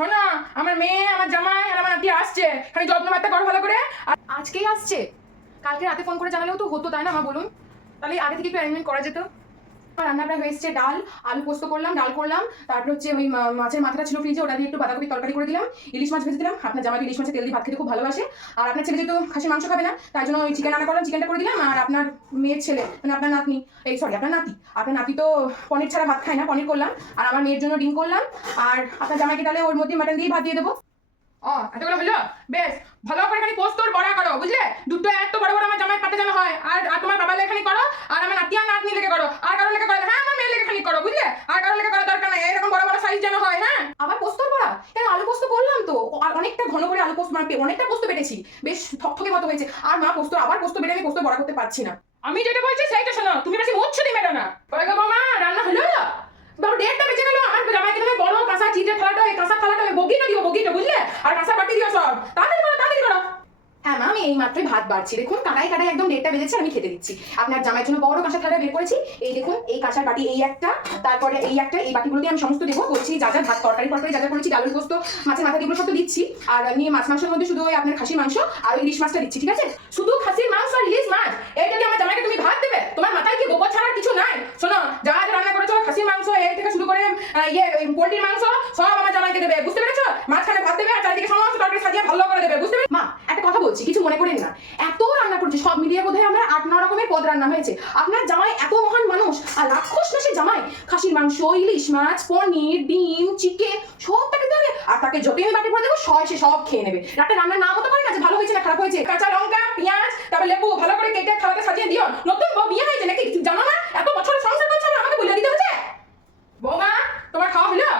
শোনা, আমার মেয়ে, আমার জামাই আর আমার আন্টি আসছে। খালি যত্ন বার্তা করো ভালো করে। আর আজকেই আসছে। কালকে রাতে ফোন করে জানালেও তো হতো, তাই না মা বলুন? তাহলে আগে থেকে একটু অ্যারেঞ্জমেন্ট করা যেত। রান্নাটা হয়ে এসছে, ডাল, আলু পোস্ত করলাম, ডাল করলাম, তারপর হচ্ছে ওই মাছের মাথাটা ছিল ফ্রিজে, ওটা দিয়ে একটু বাঁধাকপি তরকারি করে দিলাম, ইলিশ মাছ ভেজে দিলাম। আপনার জামাই ইলিশ মাছের তেল দিয়ে ভাত খেতে খুব ভালোবাসে। আর আপনার ছেলে যেহেতু খাসি মাংস খাবে না তার জন্য ওই চিকেন রান্না করলাম চিকেনটা করে দিলাম, আর আপনার মেয়ের ছেলে মানে আপনার নাতনি, এই সরি আপনার নাতি আপনার নাতি তো পনির ছাড়া ভাত খায় না, পনির করলাম, আর আমার মেয়ের জন্য ডিম করলাম, আর আপনার জামাইকে তাহলে ওর মধ্যে মাটন দিয়ে ভাত দিয়ে দেবো। ও এতগুলো হলো বেশ, ভালো করে খালি পোস্তর বড়া করো, বুঝলে? দুটো এত বড় বড় আমার জামাই পাতে যেন হয়, আর আর তোমার বাবা লেখানি করো আর আমার নাতি আর নাতনি লেগে করো আর কারও লেগে করো না। হ্যাঁ আমার মেয়ে লেগে খালি করো বুঝলে আর কারও লেগে করার দরকার নাই এরকম বড় বড় সাইজ যেন হয় হ্যাঁ আবার পোস্তর বড়া কেন আলু পোস্ত করলাম তো আর অনেকটা ঘন করে আলু পোস্ত মানে অনেকটা পোস্ত বেটেছি। বেশ থকথকে মতো হয়েছে। আর মা পোস্ত, আবার পোস্ত বেটে আমি পোস্ত বড়া করতে পারছি না। আমি যেটা বলছি সেইটা শোনো, তুমি বেশি মুচ্ছ দিবে না। রান্না হলো? বাবু ডেটটা বেঁচে গেল। আমার জামাইকে তুমি বড় কাঁচা চিজের থালাটা কাঁচা থালাটা বগিটা দিও বগিটা, বুঝলে? আর কাঁসা বাটি দিও সব। তাড়াতাড়ি করো তাড়াতাড়ি করো হ্যাঁ মা আমি এই মাত্রই ভাত বাড়ছি। দেখুন কাটাই কাটাই একদম ডেটটা বেজেছে, আমি খেতে দিচ্ছি। আপনার জামাইয়ের জন্য বড় কাঁচা থালা বের করেছি। এই দেখুন, এই কাঁচার বাটি, এই একটা, তারপরে এই একটা, এই বাটিগুলো দিয়ে আমি সমস্ত দেবো। বলছি যা যা ভাত, তরকারি তরকারি যা যা করেছি ডালের পোস্ত, মাছের মাথা দিগুলো সব তো দিচ্ছি। আর আমি মাছ মাংসের মধ্যে শুধু ওই আপনার খাসির মাংস আর ইলিশ মাছটা দিচ্ছি, ঠিক আছে? শুধু খাসির মাংস আর ইলিশ মাছ। এইটা দিয়ে আমার জামাইকে তুমি ভাত দেবে? তোমার মাথায় কি গোবর ছাড়ার কিছু নাই? শোনো, যা রান্না করেছ, খাসির মাংস, এই থেকে শুরু করে ইয়ে পোলট্রির মাংস, সব আমার জামাইকে দেবে, বুঝতে পেরেছ মাঝখানে ভাত দেবে আর চারিদিকে সমস্ত তরকারি সাজিয়ে ভালো করে দেবে বুঝতে পেরেছ মা বলছি কিছু মনে করেন না। এত রান্না করছি, সব মিলিয়ে বোধহয় আমরা আট ন রকমের পদ রান্না হয়েছে। আপনার জামাই এত মহান মানুষ, আর রাক্ষস না সে জামাই, খাসির মাংস, ইলিশ মাছ, পনির, ডিম চিকেন সব তাকে দেবে। আর তাকে যতই আমি বাটি ভরে দেবো সয় সে সব খেয়ে নেবে। রাতে রান্নার নাম হতে পারে না যে ভালো হয়েছে না খারাপ হয়েছে। কাঁচা লঙ্কা, পেঁয়াজ, তারপর লেবু, ভালো করে কেটে থালাতে সাজিয়ে দিও। নতুন বউ বিয়ে হয়েছে নাকি? জানো না? এত বছর সংসার করছ না আমাকে বলে দিতে হচ্ছে বৌমা, তোমার খাওয়া হলো?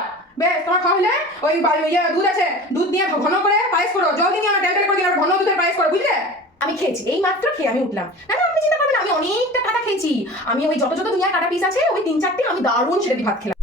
বেশ, তোমার খাওয়া হলে? ওই ইয়ে দুধ আছে। দুধ দিয়ে ঘন করে পায়েস করো। জল দিয়ে আমার ট্যাবলেট করে দিন আর ঘন দুধের পায়েস করো বুঝলে? আমি খেয়েছি এই মাত্র খেয়ে আমি উঠলাম। না না, আপনি চিন্তা করবেন আমি অনেকটা কাটা খেয়েছি। আমি ওই যত যত দুনিয়ার কাটা পিস আছে, ওই তিন চারটে আমি দারুণ সেটা ভাত খেলাম।